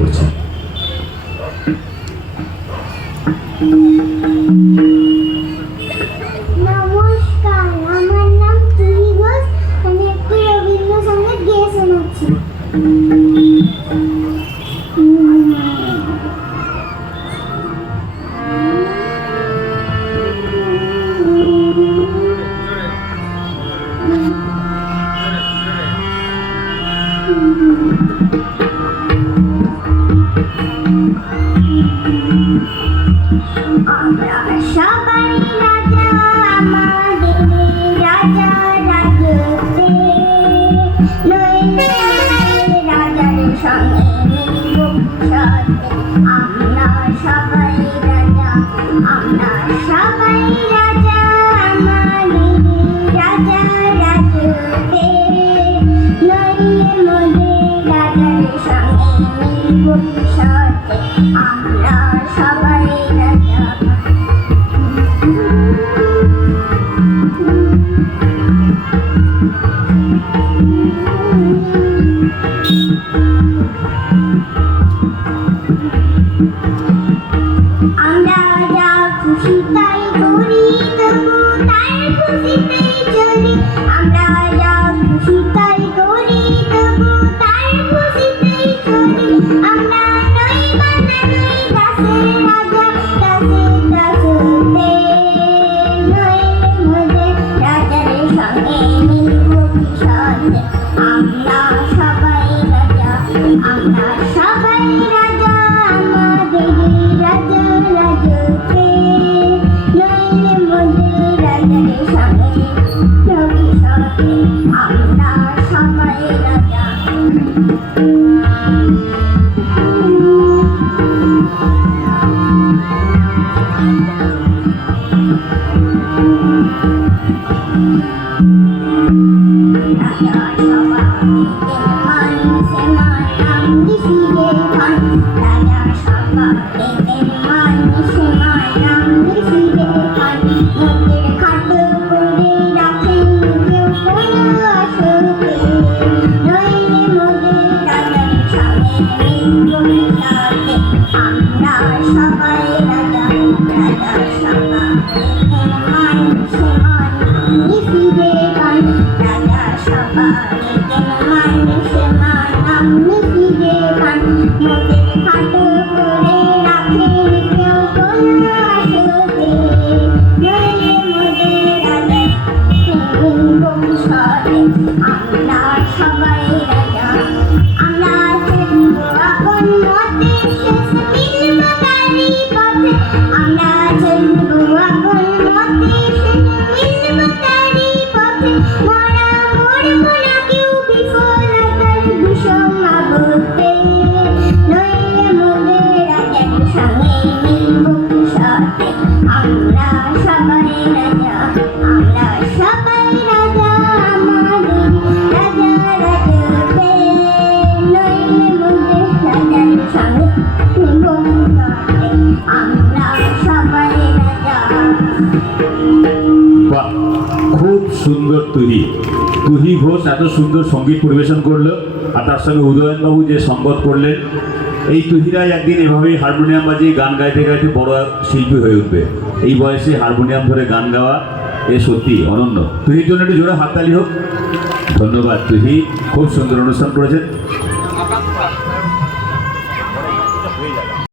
করছেন। নমস্কার, আমার নাম তুহি ঘোষ। আমি একটি রবীন্দ্রসঙ্গীত গেয়ে শোনাচ্ছি। আমরা সবাই রাজা, আমাদের রাজা রাজতে নইলে রাজার সঙ্গে মিলব সাথে। আমরা সবাই রাজা, আমরা সবাই রাজা, আমাদের রাজা রাজতে নইলে মোদের রাজার সঙ্গে মিলব সাথে। আমরা সবাই রাজা। আমরা যা খুশি তাই করি, তবু তার খুশিতেই চলি। আমরা যা খুশি তাই করি, তবু তার খুশিতেই চলি। আমরা নই বানা নই দাসের রাজা, দাসের দাসতে নইলে মোদের রাজার সঙ্গে মিলব কি সাথে। আমরা সবাই রাজা, আমরা সবাই রাজা, আমাদের রাজা রাজতে নইলে মোদের রাজার সঙ্গে রবি সাথে। আমরা সবাই রাজা। রাজা সবাইকে মানুষে মানাম দিশিরে খান। রাজা সবাইকে মানুষে মানাম দিশিরে খান। মুখের খাটো করে রাখেন কেউ কোনো অসুখে নইলে মোদের রাজার সঙ্গে মিলব সাথে। আমরা সবাই রাজা, রাজা সবাইকে মানুষে মানাম দিশিরে খান। রাজা সবাইকে মানুষে মানাম দিশিরে খান। মুখের খাটো করে রাখেন কেউ কোনো অসুখে নইলে মোদের রাজার মিলব সাথে। আমরা সবাই রাজা। আমরা চলব আপন মতে, শেষ মিলব তারই পথে। আমরা চলব আপন মতে, শেষ মিলব তারই পথে। মরা মরব না কেউ বিফলতার বিষম আবর্তে নইলে মোদের রাজার সঙ্গে মিলব কি সাথে। আমরা সবাই রাজা, আমরা সবাই রাজা, আমাদের রাজা রাজতে নইলে মোদের রাজার সঙ্গে মিলব কি সাথে। আমরা সবাই রাজা। বাহ, খুব সুন্দর তুহি। তুহি ঘোষ এত সুন্দর সঙ্গীত পরিবেশন করলো, আর তার সঙ্গে উদয়নবাবু যে সংগত করলেন। এই তুহিরাই একদিন এভাবেই হারমোনিয়াম বাজিয়ে গান গাইতে গাইতে বড় শিল্পী হয়ে উঠবে। এই বয়সে হারমোনিয়াম ধরে গান গাওয়া এ সত্যি অনন্য। তুহির জন্য একটু জোরে হাততালি হোক। ধন্যবাদ তুহি, খুব সুন্দর অনুষ্ঠান করেছেন।